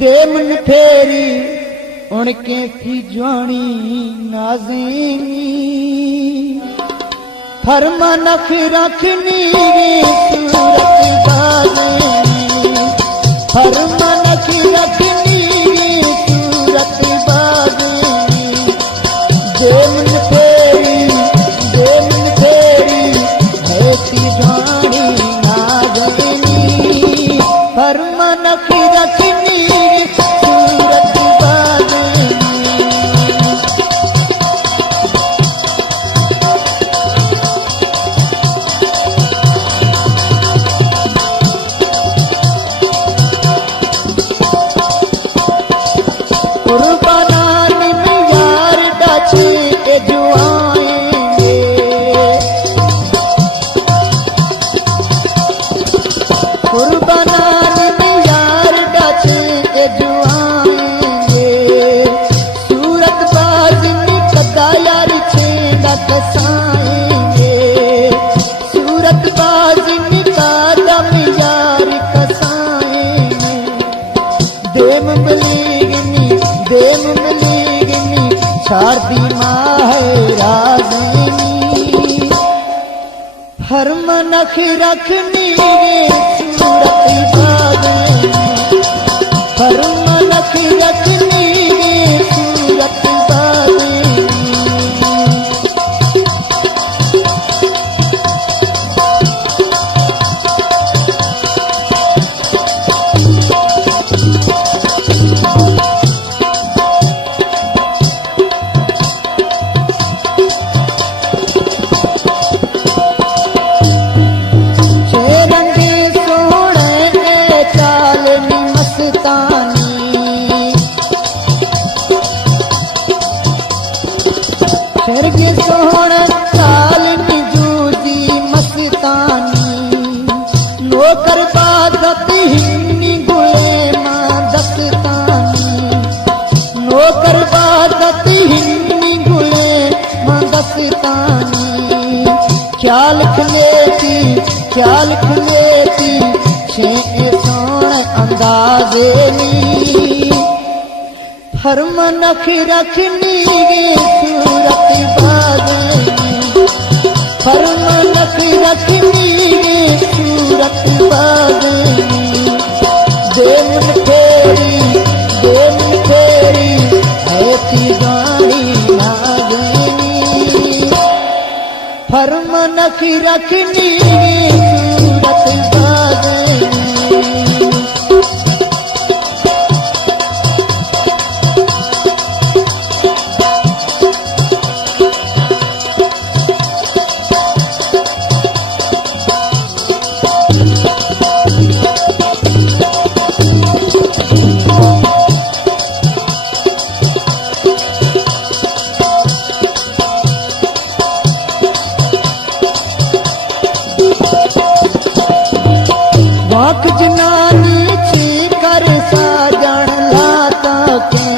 देमन फेरी उनके थी ज्वाणी नाज़ेनी फरमा नख रखनी सूरत बाज़ेनी फरमा नख रखनी सूरत बाज़ेनी देमन फेरी है थी ज्वाणी नाज़ेनी फरमा नख रखनी सूरत बाज़ेनी कुर्बानान में यार डाचे के जो आएंगे कुर्बानान में यार डाचे के जो आएंगे सूरत बाज में कदा यार छेड़ा कसाएंगे सूरत बाज में कदा में यार कसाएंगे देम मिलेगनी शादी माँ है राज़नी फर्म नख रखनी सूरत बाज़ेनी फर्म नख रखनी सूरत बाज़ेनी के सोहना चाल जूदी मस्तानी नौकर बादत हिन्नी गुले मां दस्तानी नौकर बादत हिन्नी गुले मां दस्तानी ख्याल खलेती छे सोहण अंदाज़े नी फर्म नख रखनी सूरत बाज़ेनी फर्म नख रखनी सूरत बाज़ेनी देमन फेरी ऐसी गाड़ी नाज़ेनी फर्म नख रखनी सूरत बाज़ेनी वाक जनानी छी कर साजन लाता के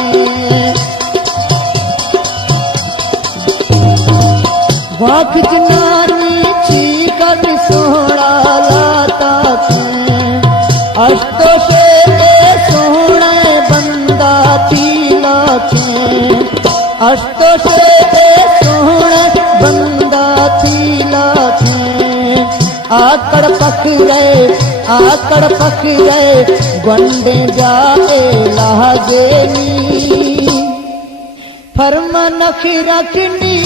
वाक जनानी छी कर सोहना लाता के अस्तो से सोहना बंदा तीला के अस्तो से सोहना बंदा तीला के आकड़ पकड़े गुंडे जाए लाजेनी फर्म नख रखनी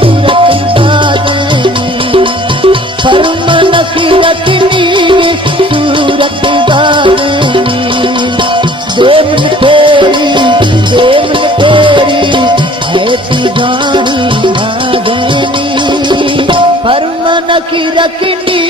सूरत बाज़ेनी फर्म नख रखनी सूरत बाज़ेनी देमन फेरी है तू जानी नाज़ेनी फर्म नख रखनी